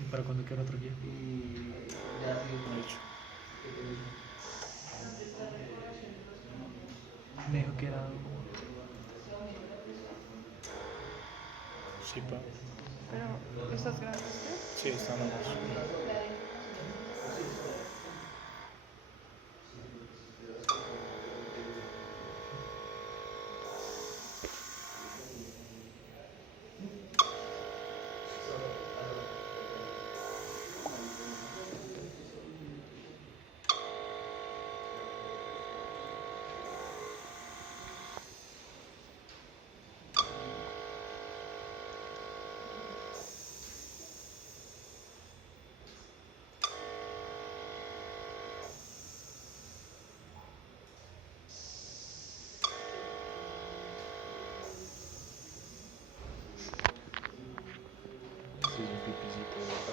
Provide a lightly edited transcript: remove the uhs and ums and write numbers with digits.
¿Y para cuándo queda otro guía? De hecho, Me dijo que era. sí, pa. Pero, ¿estás grabaste? Sí, estamos. Este es un pipicito.